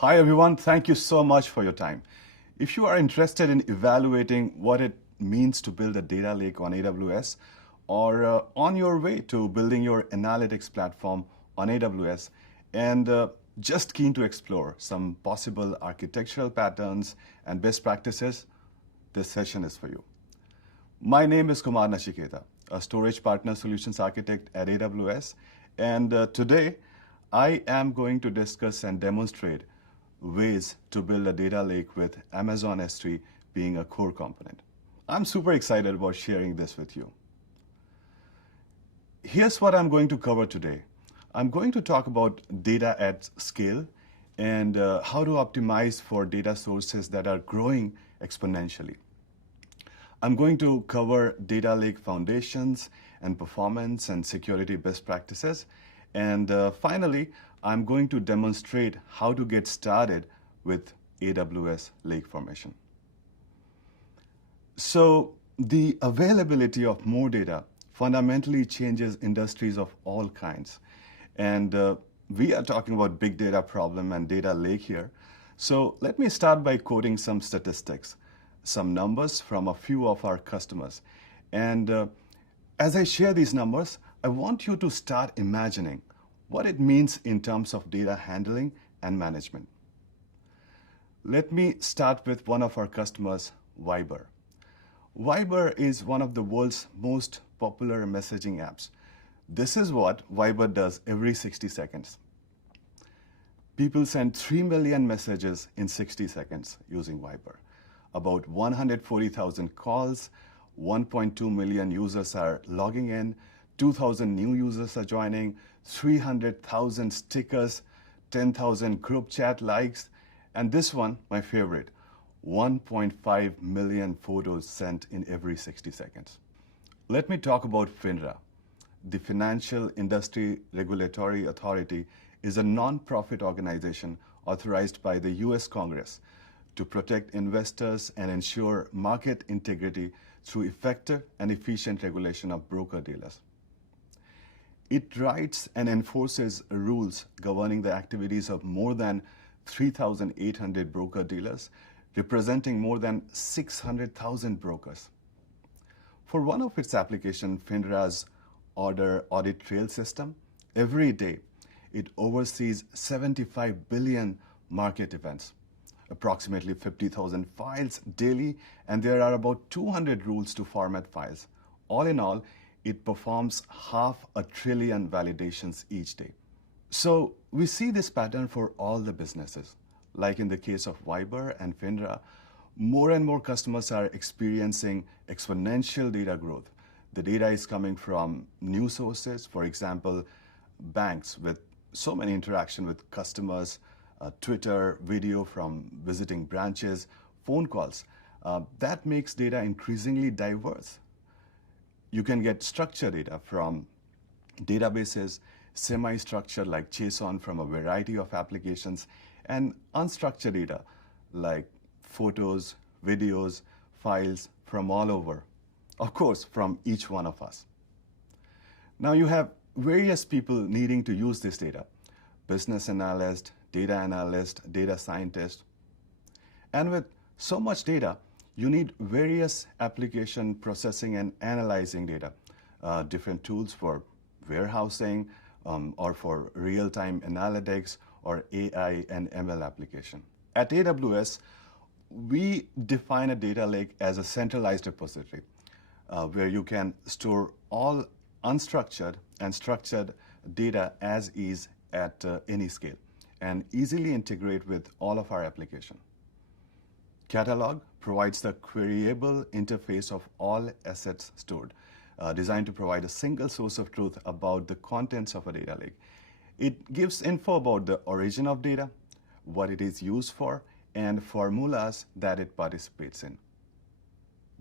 Hi everyone, thank you so much for your time. If you are interested in evaluating what it means to build a data lake on AWS or on your way to building your analytics platform on AWS and just keen to explore some possible architectural patterns and best practices, this session is for you. My name is Kumar Nachiketa, a storage partner solutions architect at AWS, and today I am going to discuss and demonstrate ways to build a data lake with Amazon S3 being a core component. I'm super excited about sharing this with you. Here's what I'm going to cover today. I'm going to talk about data at scale and how to optimize for data sources that are growing exponentially. I'm going to cover data lake foundations and performance and security best practices. And finally, I'm going to demonstrate how to get started with AWS Lake Formation. So the availability of more data fundamentally changes industries of all kinds. And we are talking about big data problem and data lake here. So let me start by quoting some statistics, some numbers from a few of our customers. And as I share these numbers, I want you to start imagining what it means in terms of data handling and management. Let me start with one of our customers, Viber. Viber is one of the world's most popular messaging apps. This is what Viber does every 60 seconds. People send 3 million messages in 60 seconds using Viber. About 140,000 calls, 1.2 million users are logging in, 2,000 new users are joining, 300,000 stickers, 10,000 group chat likes, and this one, my favorite, 1.5 million photos sent in every 60 seconds. Let me talk about Finra. The Financial Industry Regulatory Authority is a non-profit organization authorized by the US Congress to protect investors and ensure market integrity through effective and efficient regulation of broker-dealers. It writes and enforces rules governing the activities of more than 3,800 broker-dealers, representing more than 600,000 brokers. For one of its applications, Finra's Order Audit Trail system, every day it oversees 75 billion market events, approximately 50,000 files daily, and there are about 200 rules to format files. All in all, it performs 500 billion validations each day. So we see this pattern for all the businesses. Like in the case of Viber and Finra, more and more customers are experiencing exponential data growth. The data is coming from new sources, for example, banks with so many interaction with customers, Twitter, video from visiting branches, phone calls. That makes data increasingly diverse. You can get structured data from databases, semi-structured like JSON from a variety of applications, and unstructured data like photos, videos, files from all over, of course, from each one of us. Now you have various people needing to use this data: business analyst, data analyst, data scientist. And with so much data, you need various application processing and analyzing data, different tools for warehousing or for real-time analytics or AI and ML application. At AWS, we define a data lake as a centralized repository where you can store all unstructured and structured data as is at any scale and easily integrate with all of our application. Catalog provides the queryable interface of all assets stored, designed to provide a single source of truth about the contents of a data lake. It gives info about the origin of data, what it is used for, and formulas that it participates in.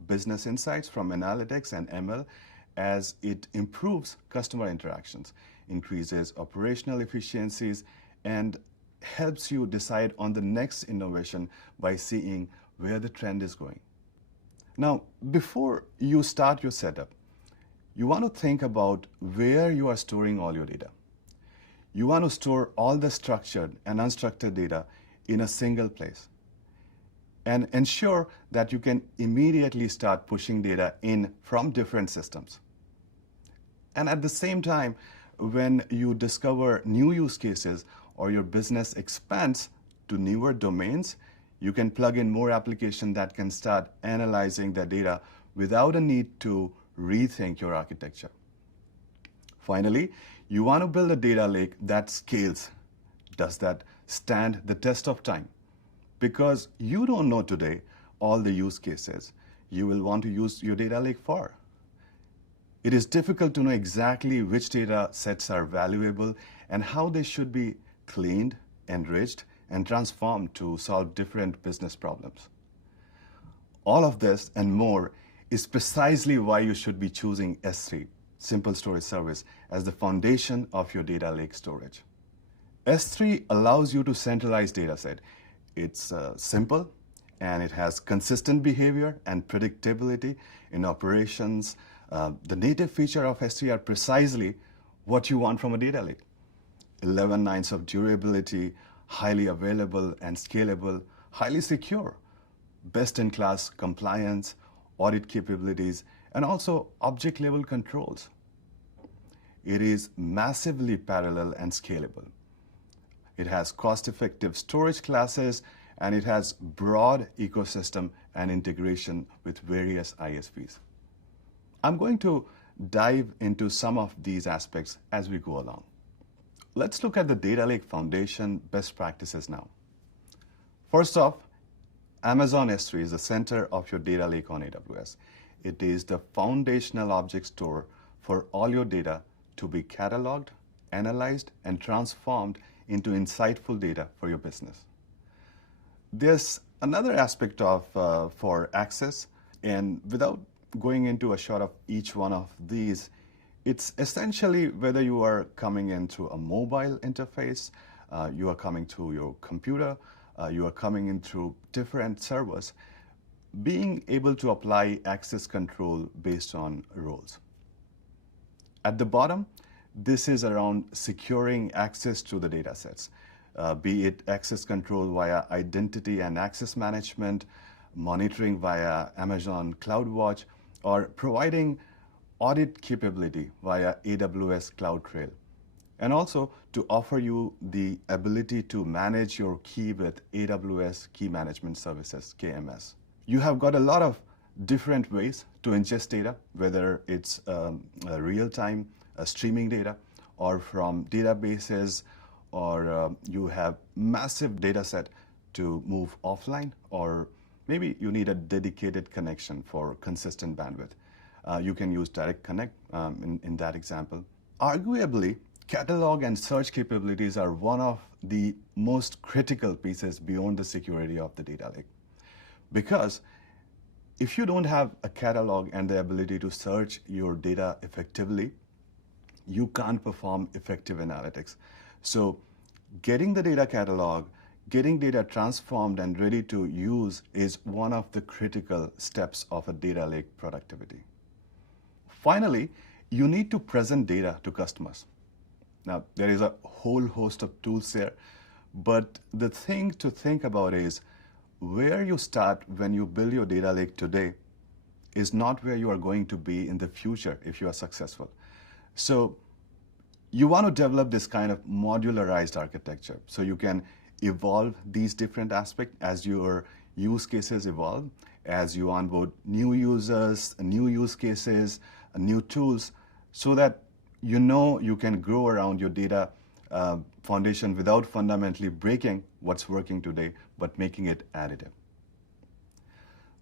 Business insights from analytics and ML as it improves customer interactions, increases operational efficiencies, and helps you decide on the next innovation by seeing where the trend is going. Now, before you start your setup, you want to think about where you are storing all your data. You want to store all the structured and unstructured data in a single place, and ensure that you can immediately start pushing data in from different systems. And at the same time, when you discover new use cases or your business expands to newer domains, you can plug in more applications that can start analyzing the data without a need to rethink your architecture. Finally, you want to build a data lake that scales. Does that stand the test of time? Because you don't know today all the use cases you will want to use your data lake for. It is difficult to know exactly which data sets are valuable and how they should be cleaned, enriched, and transformed to solve different business problems. All of this and more is precisely why you should be choosing S3, Simple Storage Service, as the foundation of your data lake storage. S3 allows you to centralize data set. It's simple, and it has consistent behavior and predictability in operations. The native feature of S3 are precisely what you want from a data lake. 11 nines of durability, highly available and scalable, highly secure, best-in-class compliance, audit capabilities, and also object-level controls. It is massively parallel and scalable. It has cost-effective storage classes, and it has broad ecosystem and integration with various ISVs. I'm going to dive into some of these aspects as we go along. Let's look at the data lake foundation best practices now. First off, Amazon S3 is the center of your data lake on AWS. It is the foundational object store for all your data to be cataloged, analyzed, and transformed into insightful data for your business. There's another aspect of for access, and without going into a shot of each one of these, it's essentially whether you are coming in through a mobile interface, you are coming through your computer, you are coming in through different servers, being able to apply access control based on roles. At the bottom, this is around securing access to the data sets, be it access control via identity and access management, monitoring via Amazon CloudWatch, or providing audit capability via AWS CloudTrail, and also to offer you the ability to manage your key with AWS Key Management Services, KMS. You have got a lot of different ways to ingest data, whether it's real-time streaming data, or from databases, or you have massive data set to move offline, or maybe you need a dedicated connection for consistent bandwidth. You can use Direct Connect in that example. Arguably, catalog and search capabilities are one of the most critical pieces beyond the security of the data lake. Because if you don't have a catalog and the ability to search your data effectively, you can't perform effective analytics. So getting the data catalog, getting data transformed and ready to use is one of the critical steps of a data lake productivity. Finally, you need to present data to customers. Now, there is a whole host of tools there, but the thing to think about is where you start when you build your data lake today is not where you are going to be in the future if you are successful. So you want to develop this kind of modularized architecture so you can evolve these different aspects as your use cases evolve, as you onboard new users, new use cases, new tools, so that you know you can grow around your data foundation without fundamentally breaking what's working today, but making it additive.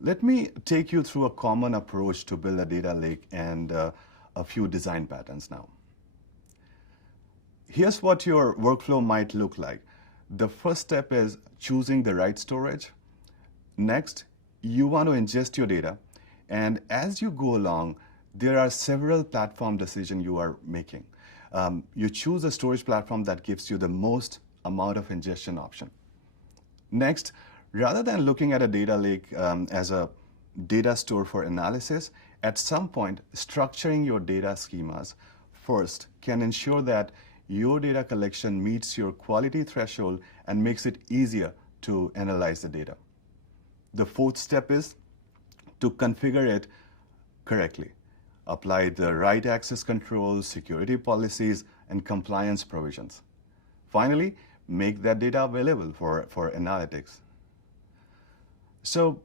Let me take you through a common approach to build a data lake and a few design patterns now. Here's what your workflow might look like. The first step is choosing the right storage. Next, you want to ingest your data. And as you go along, there are several platform decisions you are making. You choose a storage platform that gives you the most amount of ingestion option. Next, rather than looking at a data lake as a data store for analysis, at some point, structuring your data schemas first can ensure that your data collection meets your quality threshold and makes it easier to analyze the data. The fourth step is to configure it correctly. Apply the right access controls, security policies, and compliance provisions. Finally, make that data available for analytics. So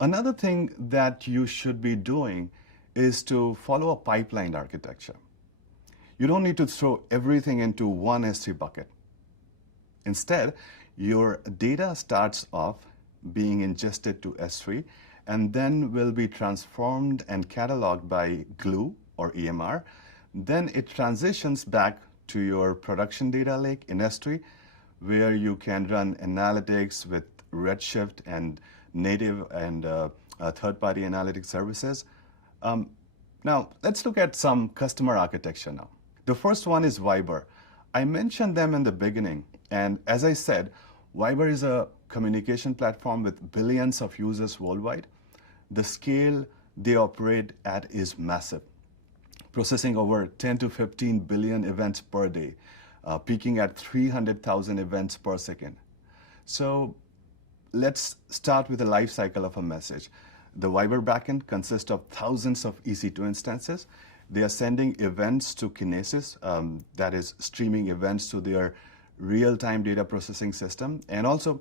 another thing that you should be doing is to follow a pipeline architecture. You don't need to throw everything into one S3 bucket. Instead, your data starts off being ingested to S3 and then will be transformed and cataloged by Glue or EMR. Then it transitions back to your production data lake in S3, where you can run analytics with Redshift and native and third-party analytics services. Now, let's look at some customer architecture now. The first one is Viber. I mentioned them in the beginning, and as I said, Viber is a communication platform with billions of users worldwide. The scale they operate at is massive, processing over 10 to 15 billion events per day, peaking at 300,000 events per second. So let's start with the life cycle of a message. The Viber backend consists of thousands of EC2 instances. They are sending events to Kinesis, that is streaming events to their real-time data processing system, and also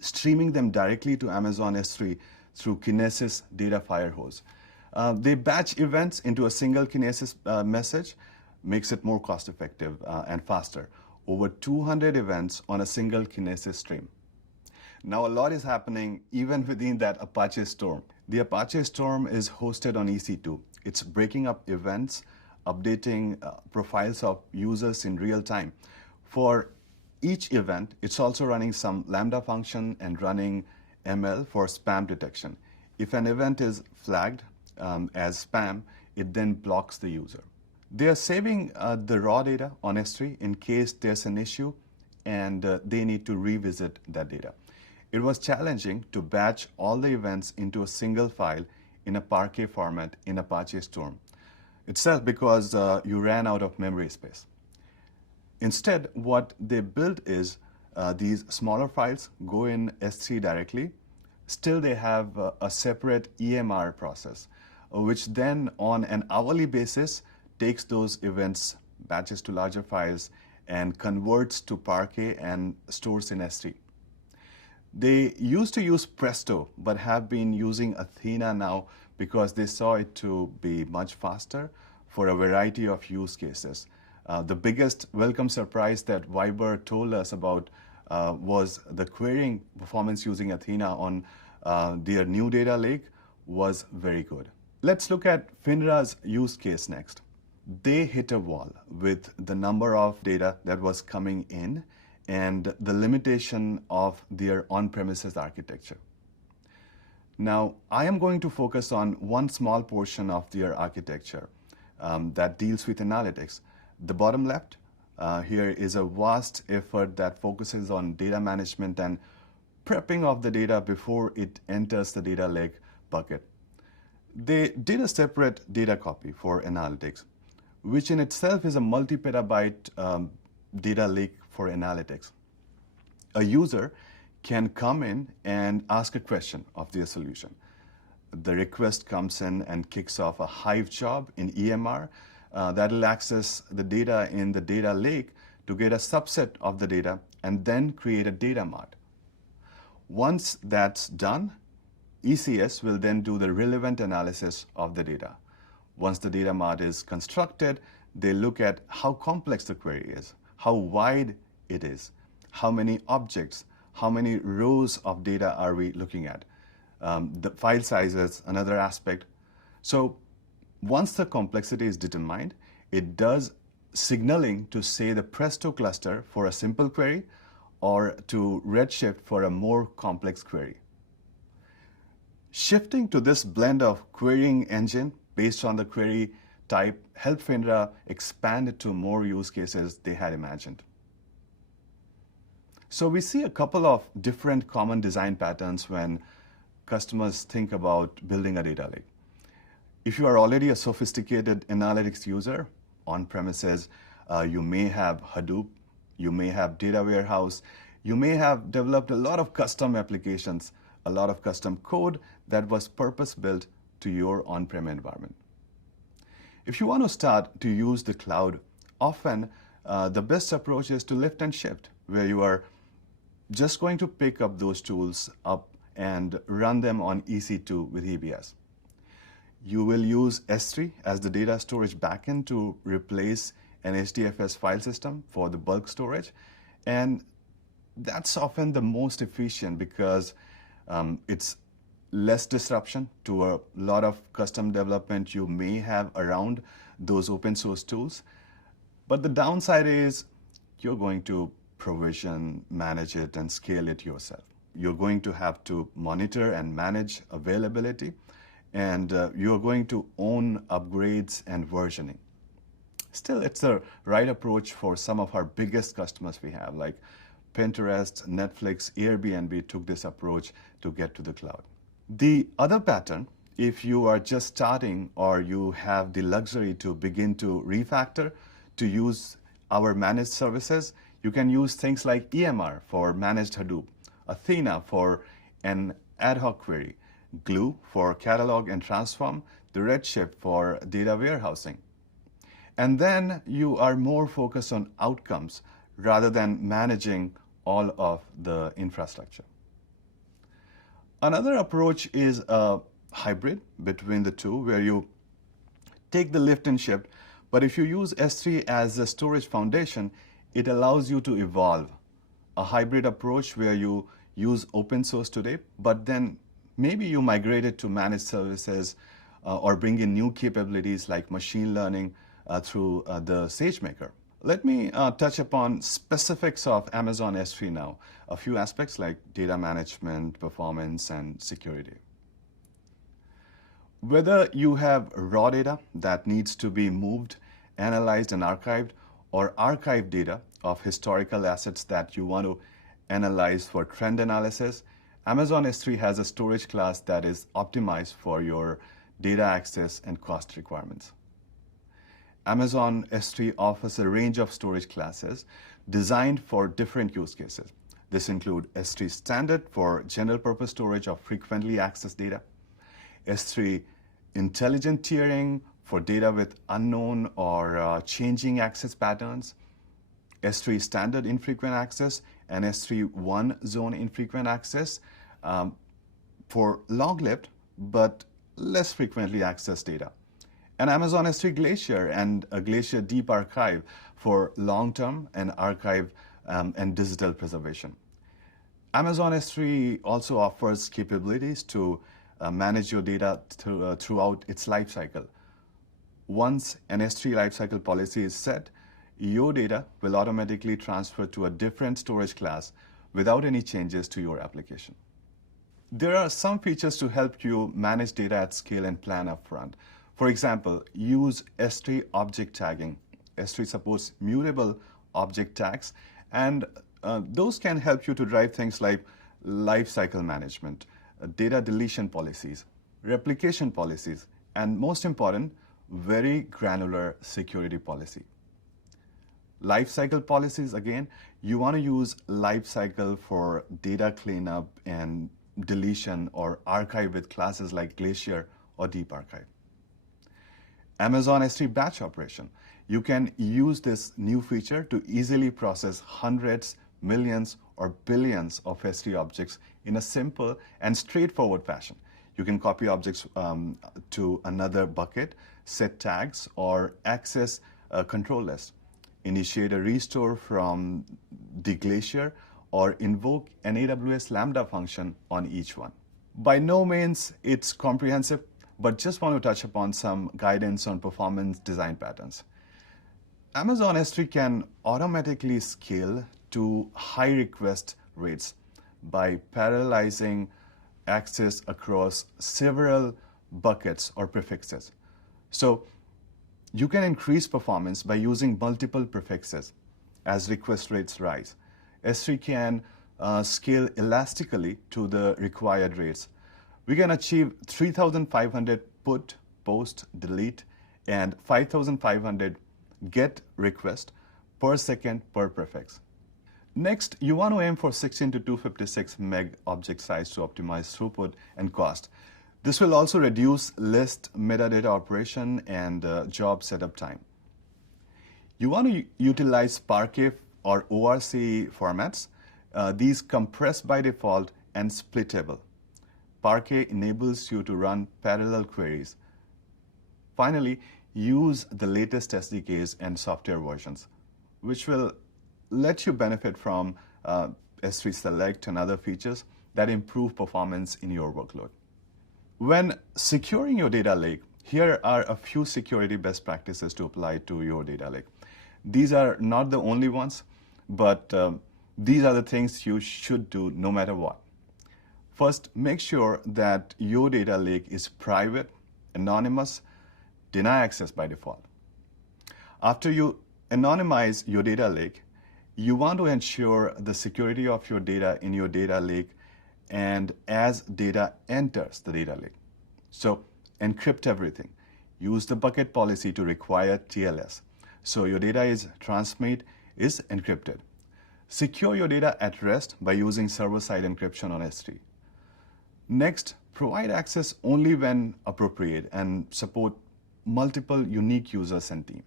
streaming them directly to Amazon S3 through Kinesis data firehose. They batch events into a single Kinesis message, makes it more cost-effective and faster. Over 200 events on a single Kinesis stream. Now a lot is happening even within that Apache Storm. The Apache Storm is hosted on EC2. It's breaking up events, updating profiles of users in real time. For each event, it's also running some Lambda function and running ML for spam detection. If an event is flagged as spam, it then blocks the user. They are saving the raw data on S3 in case there's an issue and they need to revisit that data. It was challenging to batch all the events into a single file in a Parquet format in Apache Storm itself because you ran out of memory space. Instead, what they built is these smaller files go in S3 directly. Still, they have a separate EMR process, which then on an hourly basis takes those events, batches to larger files, and converts to Parquet and stores in S3. They used to use Presto, but have been using Athena now because they saw it to be much faster for a variety of use cases. The biggest welcome surprise that Viber told us about was the querying performance using Athena on their new data lake was very good. Let's look at Finra's use case next. They hit a wall with the number of data that was coming in and the limitation of their on-premises architecture. Now, I am going to focus on one small portion of their architecture that deals with analytics. The bottom left here is a vast effort that focuses on data management and prepping of the data before it enters the data lake bucket. They did a separate data copy for analytics, which in itself is a multi-petabyte data lake for analytics. A user can come in and ask a question of their solution. The request comes in and kicks off a Hive job in EMR that will access the data in the data lake to get a subset of the data and then create a data mart. Once that's done, ECS will then do the relevant analysis of the data. Once the data mart is constructed, they look at how complex the query is, how wide it is, how many objects, how many rows of data are we looking at. The file size is another aspect. So once the complexity is determined, it does signaling to, say, the Presto cluster for a simple query or to Redshift for a more complex query. Shifting to this blend of querying engine based on the query type helped Finra expand it to more use cases they had imagined. So we see a couple of different common design patterns when customers think about building a data lake. If you are already a sophisticated analytics user on premises, you may have Hadoop, you may have data warehouse, You may have developed a lot of custom applications, a lot of custom code that was purpose-built to your on-prem environment. If you want to start to use the cloud, often the best approach is to lift and shift, where you are just going to pick up those tools up and run them on EC2 with EBS. You will use S3 as the data storage backend to replace an HDFS file system for the bulk storage. And that's often the most efficient because it's less disruption to a lot of custom development you may have around those open source tools. But the downside is you're going to provision, manage it, and scale it yourself. You're going to have to monitor and manage availability, and you're going to own upgrades and versioning. Still, it's the right approach for some of our biggest customers we have, like Pinterest, Netflix, Airbnb took this approach to get to the cloud. The other pattern, if you are just starting or you have the luxury to begin to refactor to use our managed services, you can use things like EMR for managed Hadoop, Athena for an ad hoc query, Glue for catalog and transform, the Redshift for data warehousing. And then you are more focused on outcomes rather than managing all of the infrastructure. Another approach is a hybrid between the two, where you take the lift and shift, but if you use S3 as the storage foundation, it allows you to evolve. A hybrid approach where you use open source today, but then maybe you migrate it to managed services or bring in new capabilities like machine learning through the SageMaker. Let me touch upon specifics of Amazon S3 now. A few aspects like data management, performance, and security. Whether you have raw data that needs to be moved, analyzed, and archived, or archived data of historical assets that you want to analyze for trend analysis, Amazon S3 has a storage class that is optimized for your data access and cost requirements. Amazon S3 offers a range of storage classes designed for different use cases. This includes S3 Standard for general purpose storage of frequently accessed data, S3 Intelligent Tiering for data with unknown or changing access patterns, S3 Standard Infrequent Access, and S3 One Zone Infrequent Access for long-lived but less frequently accessed data. And Amazon S3 Glacier and a Glacier Deep Archive for long-term and archive and digital preservation. Amazon S3 also offers capabilities to manage your data throughout its lifecycle. Once an S3 lifecycle policy is set, your data will automatically transfer to a different storage class without any changes to your application. There are some features to help you manage data at scale and plan upfront. For example, use S3 object tagging. S3 supports mutable object tags, and those can help you to drive things like lifecycle management, data deletion policies, replication policies, and most important, very granular security policy. Lifecycle policies, again, you want to use lifecycle for data cleanup and deletion or archive with classes like Glacier or Deep Archive. Amazon S3 batch operation. You can use this new feature to easily process hundreds, millions, or billions of S3 objects in a simple and straightforward fashion. You can copy objects to another bucket, set tags, or access a control list, initiate a restore from the Glacier, or invoke an AWS Lambda function on each one. By no means it's comprehensive, but just want to touch upon some guidance on performance design patterns. Amazon S3 can automatically scale to high request rates by parallelizing access across several buckets or prefixes. So you can increase performance by using multiple prefixes as request rates rise. S3 can scale elastically to the required rates. We can achieve 3,500 put, post, delete, and 5,500 get request per second per prefix. Next, you want to aim for 16 to 256 meg object size to optimize throughput and cost. This will also reduce list metadata operation and job setup time. You want to utilize Parquet or ORC formats. These compress by default and splittable. Parquet enables you to run parallel queries. Finally, use the latest SDKs and software versions, which will let you benefit from S3 Select and other features that improve performance in your workload. When securing your data lake, here are a few security best practices to apply to your data lake. These are not the only ones, but these are the things you should do no matter what. First, make sure that your data lake is private, anonymous, deny access by default. After you anonymize your data lake, you want to ensure the security of your data in your data lake and as data enters the data lake. So encrypt everything. Use the bucket policy to require TLS. So your data is encrypted. Secure your data at rest by using server-side encryption on S3. Next, provide access only when appropriate and support multiple unique users and teams.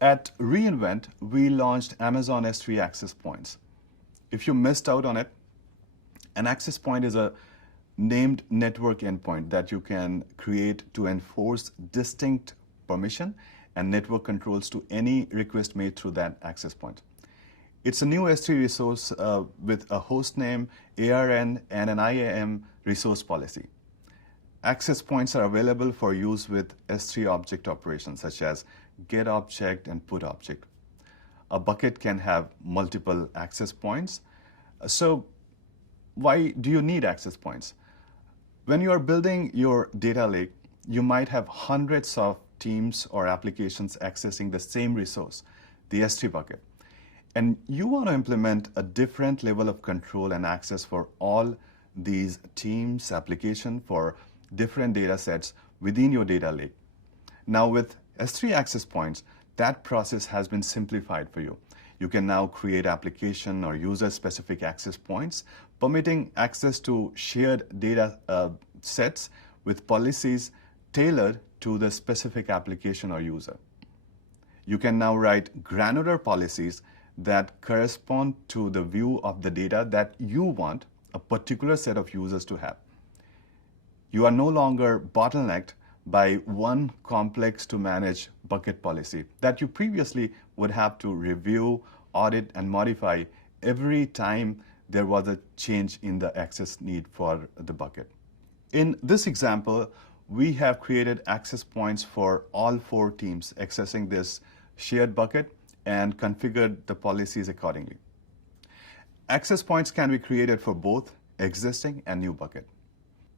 At reInvent, we launched Amazon S3 Access Points. If you missed out on it, an access point is a named network endpoint that you can create to enforce distinct permission and network controls to any request made through that access point. It's a new S3 resource with a host name, ARN, and an IAM resource policy. Access points are available for use with S3 object operations such as get object and put object. A bucket can have multiple access points. So why do you need access points? When you are building your data lake, you might have hundreds of teams or applications accessing the same resource, the S3 bucket. And you want to implement a different level of control and access for all these teams, applications for different data sets within your data lake. Now with S3 access points, that process has been simplified for you. You can now create application or user-specific access points, permitting access to shared data sets with policies tailored to the specific application or user. You can now write granular policies that correspond to the view of the data that you want a particular set of users to have. You are no longer bottlenecked by one complex to manage bucket policy that you previously would have to review, audit, and modify every time there was a change in the access need for the bucket. In this example, we have created access points for all 4 teams accessing this shared bucket and configured the policies accordingly. Access points can be created for both existing and new bucket.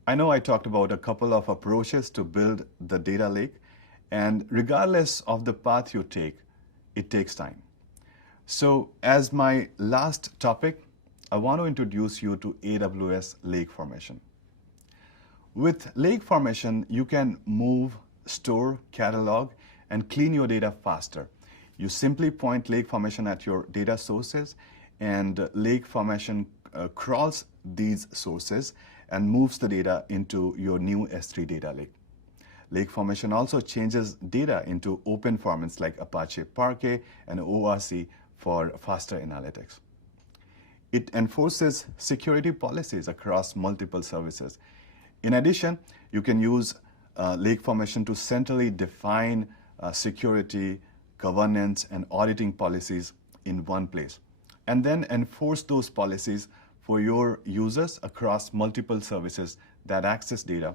I know I talked about a couple of approaches to build the data lake, and regardless of the path you take, it takes time. So as my last topic, I want to introduce you to AWS Lake Formation. With Lake Formation, you can move, store, catalog, and clean your data faster. You simply point Lake Formation at your data sources, and Lake Formation crawls these sources and moves the data into your new S3 data lake. Lake Formation also changes data into open formats like Apache Parquet and ORC for faster analytics. It enforces security policies across multiple services. In addition, you can use Lake Formation to centrally define security, governance, and auditing policies in one place, and then enforce those policies for your users across multiple services that access data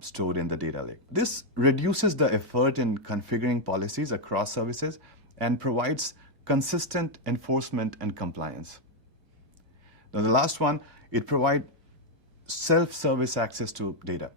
stored in the data lake. This reduces the effort in configuring policies across services and provides consistent enforcement and compliance. Now the last one, it provides self-service access to data.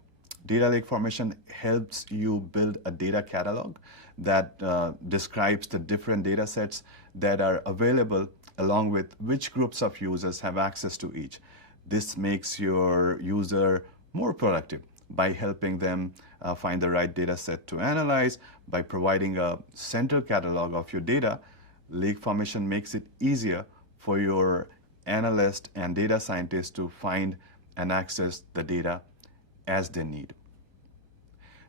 Data Lake Formation helps you build a data catalog that describes the different data sets that are available along with which groups of users have access to each. This makes your user more productive by helping them find the right data set to analyze. By providing a central catalog of your data, Lake Formation makes it easier for your analyst and data scientists to find and access the data as they need.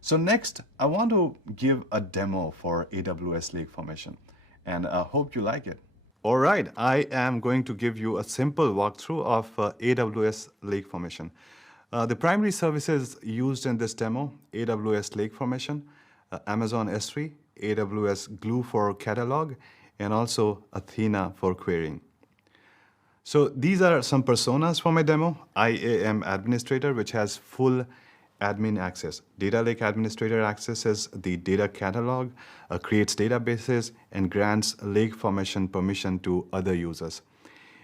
So next, I want to give a demo for AWS Lake Formation, and I hope you like it. All right, I am going to give you a simple walkthrough of AWS Lake Formation. The primary services used in this demo: AWS Lake Formation, Amazon S3, AWS Glue for catalog, and also Athena for querying. So these are some personas for my demo. IAM administrator, which has full admin access. Data Lake administrator accesses the data catalog, creates databases, and grants Lake Formation permission to other users.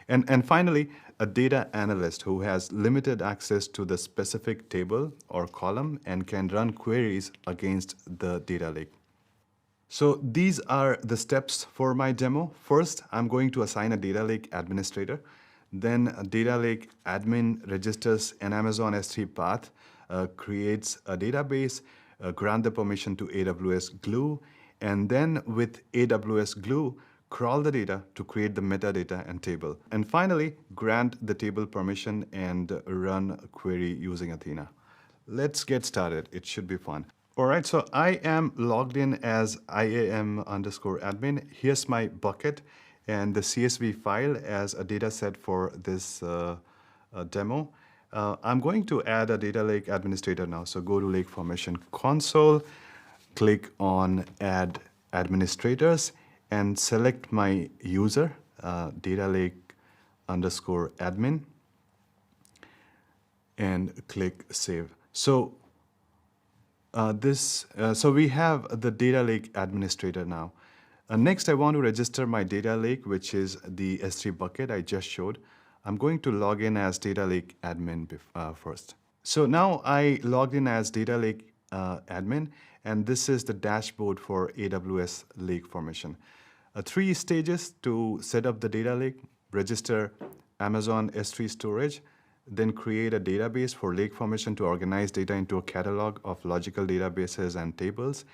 And finally, a data analyst who has limited access to the specific table or column and can run queries against the data lake. So these are the steps for my demo. First, I'm going to assign a data lake administrator. Then a data lake admin registers an Amazon S3 path, creates a database, grant the permission to AWS Glue, and then with AWS Glue, crawl the data to create the metadata and table. And finally, grant the table permission and run a query using Athena. Let's get started. It should be fun. All right, so I am logged in as IAM_admin. Here's my bucket and the CSV file as a data set for this demo. I'm going to add a data lake administrator now. So go to Lake Formation console, click on Add Administrators, and select my user, data lake_admin, and click Save. So so we have the data lake administrator now. Next, I want to register my data lake, which is the S3 bucket I just showed. I'm going to log in as data lake admin first. So now I logged in as data lake admin, and this is the dashboard for AWS Lake Formation. 3 stages to set up the data lake: register Amazon S3 storage, then create a database for Lake Formation to organize data into a catalog of logical databases and tables.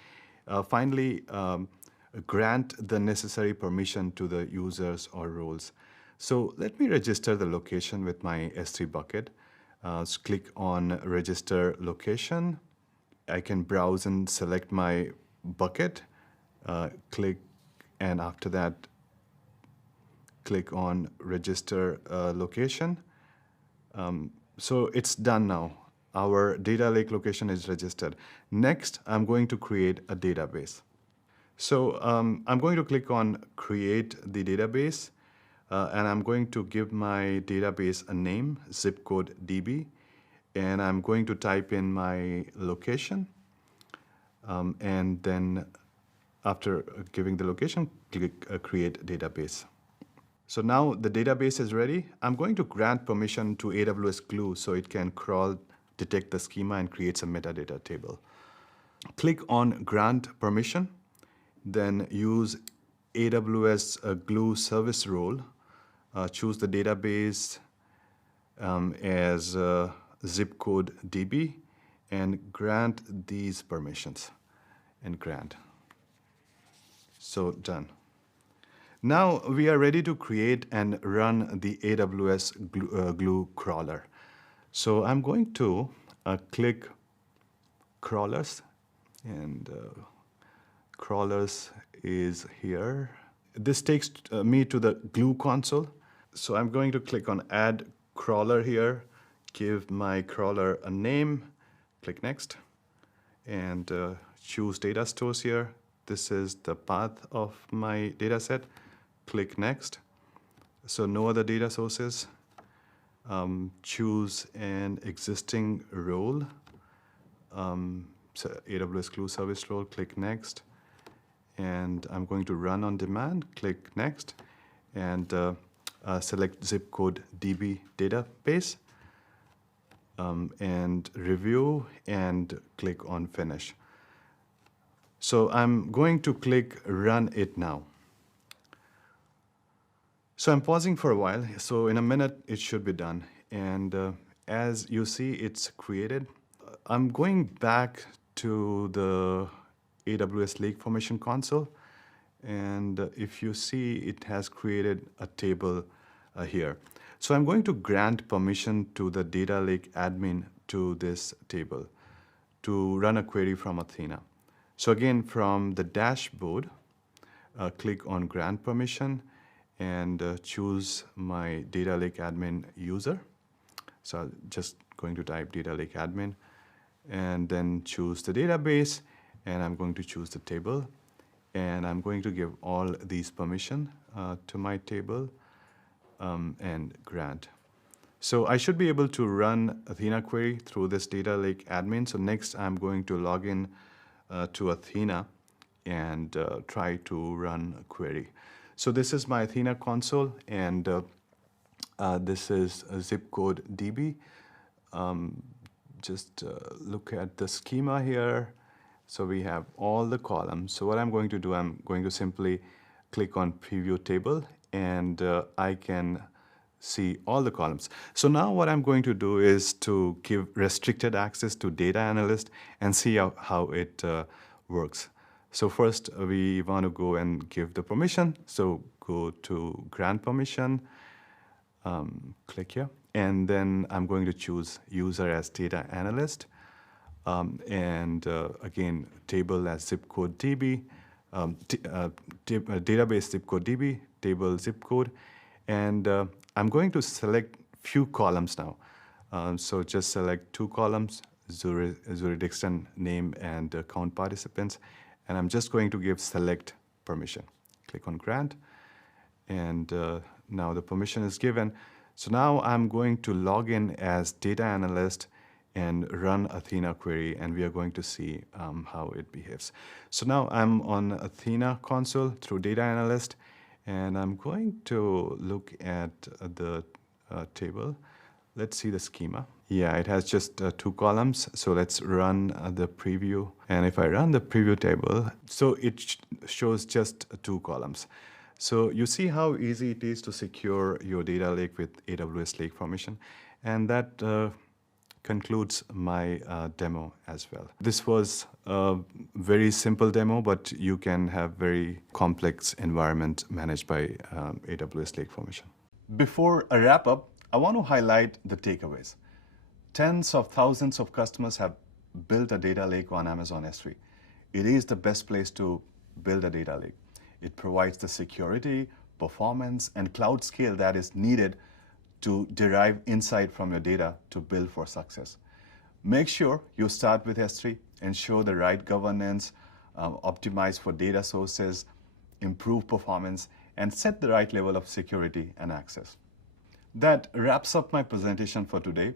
Finally, grant the necessary permission to the users or roles. So let me register the location with my S3 bucket. So click on Register Location. I can browse and select my bucket. Click, and after that, click on Register Location. So it's done now. Our data lake location is registered. Next, I'm going to create a database. So I'm going to click on Create the Database, and I'm going to give my database a name, zip code DB, and I'm going to type in my location, and then after giving the location, click Create Database. So now the database is ready. I'm going to grant permission to AWS Glue so it can crawl, detect the schema, and creates a metadata table. Click on Grant Permission, then use AWS Glue service role. Choose the database as zip code DB and grant these permissions and grant. So done. Now we are ready to create and run the AWS Glue crawler. So I'm going to click crawlers, and crawlers is here. This takes me to the Glue console. So I'm going to click on Add Crawler here, give my crawler a name, click Next, and choose Data Stores here. This is the path of my data set. Click Next. So no other data sources. Choose an existing role. So AWS Glue service role, click Next. And I'm going to run on demand, click Next. And select zip code DB database. And review and click on Finish. So I'm going to click Run it now. So I'm pausing for a while. So in a minute, it should be done. And as you see, it's created. I'm going back to the AWS Lake Formation console. And if you see, it has created a table here. So I'm going to grant permission to the data lake admin to this table to run a query from Athena. So again, from the dashboard, click on grant permission and choose my data lake admin user. So I'm just going to type data lake admin and then choose the database, and I'm going to choose the table, and I'm going to give all these permission to my table and grant. So I should be able to run Athena query through this data lake admin. So next I'm going to log in to Athena and try to run a query. So this is my Athena console, and this is a zip code DB. Just look at the schema here. So we have all the columns. So what I'm going to do, I'm going to simply click on preview table, and I can see all the columns. So now what I'm going to do is to give restricted access to data analyst and see how it works. So first we want to go and give the permission. So go to grant permission, click here, and then I'm going to choose user as data analyst, and again table as zip code DB, database zip code DB, table zip code, and I'm going to select few columns now. So just select 2 columns, jurisdiction name and count participants, and I'm just going to give select permission. Click on grant, and now the permission is given. So now I'm going to log in as data analyst and run Athena query, and we are going to see how it behaves. So now I'm on Athena console through data analyst, and I'm going to look at the table. Let's see the schema. Yeah, it has just 2 columns. So let's run the preview. And if I run the preview table, so it shows just 2 columns. So you see how easy it is to secure your data lake with AWS Lake Formation. And that concludes my demo as well. This was a very simple demo, but you can have very complex environment managed by AWS Lake Formation. Before I wrap up, I want to highlight the takeaways. Tens of thousands of customers have built a data lake on Amazon S3. It is the best place to build a data lake. It provides the security, performance, and cloud scale that is needed to derive insight from your data to build for success. Make sure you start with S3, ensure the right governance, optimize for data sources, improve performance, and set the right level of security and access. That wraps up my presentation for today.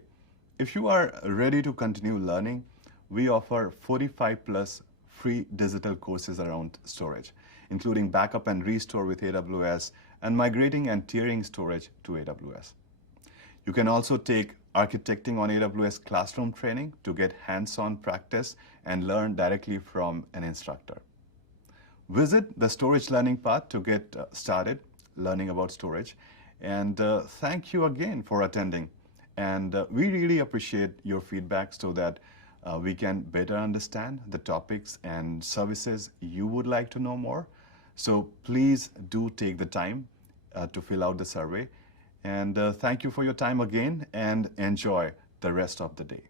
If you are ready to continue learning, we offer 45 plus free digital courses around storage, including backup and restore with AWS and migrating and tiering storage to AWS. You can also take architecting on AWS classroom training to get hands-on practice and learn directly from an instructor. Visit the storage learning path to get started learning about storage. And thank you again for attending. And we really appreciate your feedback so that we can better understand the topics and services you would like to know more. So please do take the time to fill out the survey. And thank you for your time again, and enjoy the rest of the day.